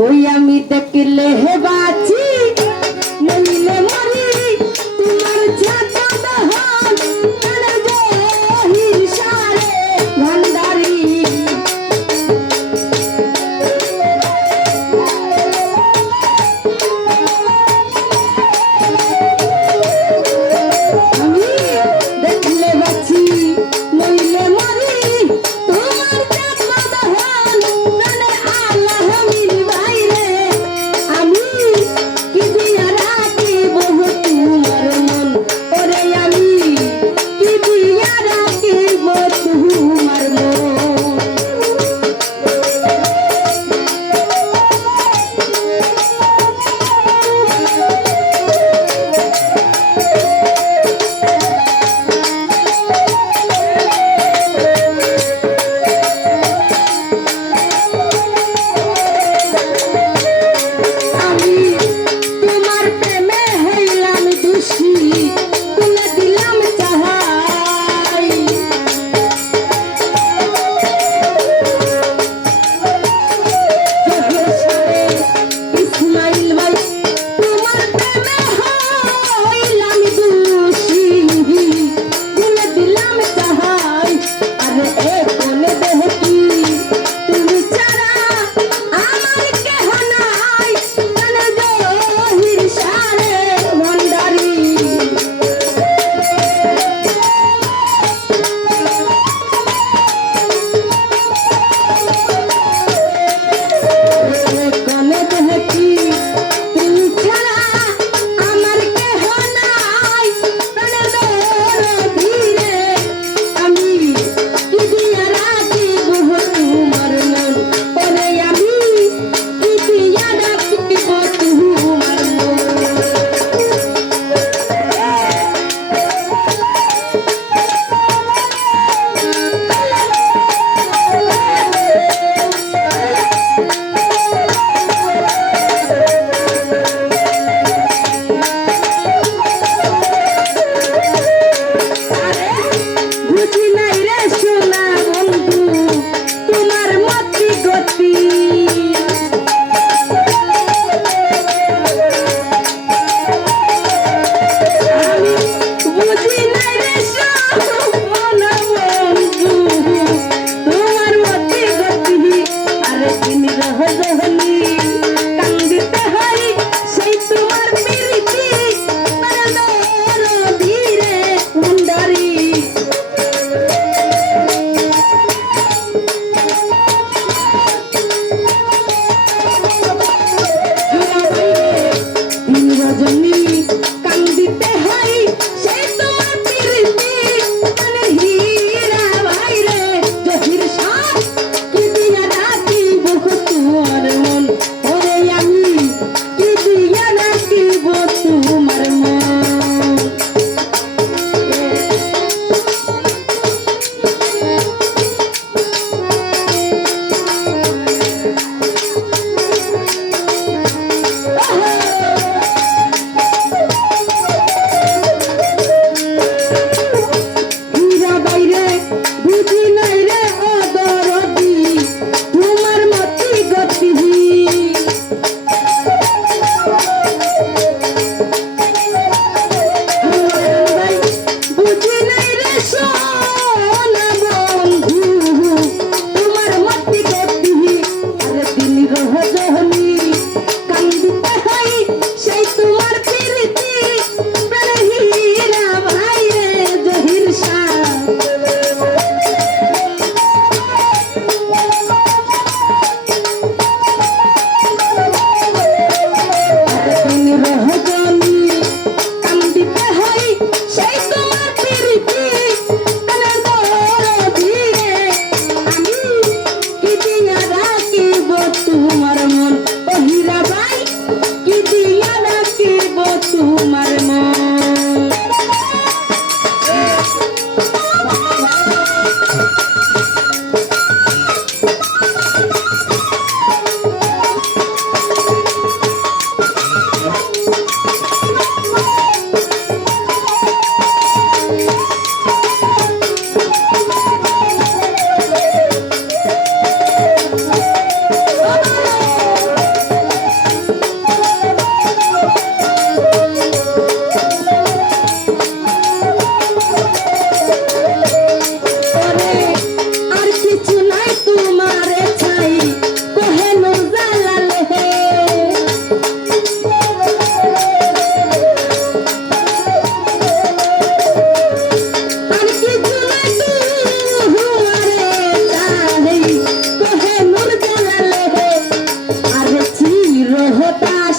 ওই আমি দেখলে হে বাঁচি নইলে মরি তোমার ছাতা দহন কানে জহির সারে ভান্ডারি আমি দেখলে বাঁচি নইলে মরি তোমার ছাতা দহন কানে আল্লাহ মিল বাইরে আমি কি দিয়া রাখি বহু তোমার মন ওরে আমি কি দিয়া রাখি বহু তোমার মন আমি তোমার প্রেমে হইলাম দোষী তুলে দিলাম চাহাই ইসমাইল ভাই তোমার প্রেমে হইলাম দোষী তুলে দিলাম চাহাই আরে এ কোনে দেখি তুমি ছাড়া আমার কেহ নাই কানে জহির সারে ভান্ডারি কানে দেখি তুমি ছাড়া আমার কেহ নাই কানে ধীরে আমি কি দিয়া রাখি বহু তোমার মন ওরে আমি কি দিয়া রাখি বহু তোমার মন বুঝি নাই রে সোনা বন্ধু তোমার মতি গতি আমি বুঝি নাই রে সোনা বন্ধু তোমার মতি গতি আরে দিন রহজহনি কান্দিতে হয় সেই তোমার প্রীতি ধীরে ভান্ডারি রজনী কান্দিতে হয় সেই তোমার প্রীতি মানে হীরা বাইরে জহির সাপ কি দিয়া রাখি বহু তোমার মন ওরে আমি কি দিয়া রাখিব তোমার মন হীরা বাইরে বুঝি নাই রে ও দরদি তোমার মতি গতি বুঝি নাই রে সোনা বন্ধু তোমার মতি গতি আরে দিন রহজহনি কান্দিতে হয় সেই তোমার প্রীতি হীরা ভাইরে জহির সাপ দিন রহজনী কান্দিতে হয় সেই তোমার প্রীতি কানে ধীরে আমি কি দিয়া রাখিব তোমার মন ও হীরা ভাই কি দিয়া রাখিব তোমার মন তার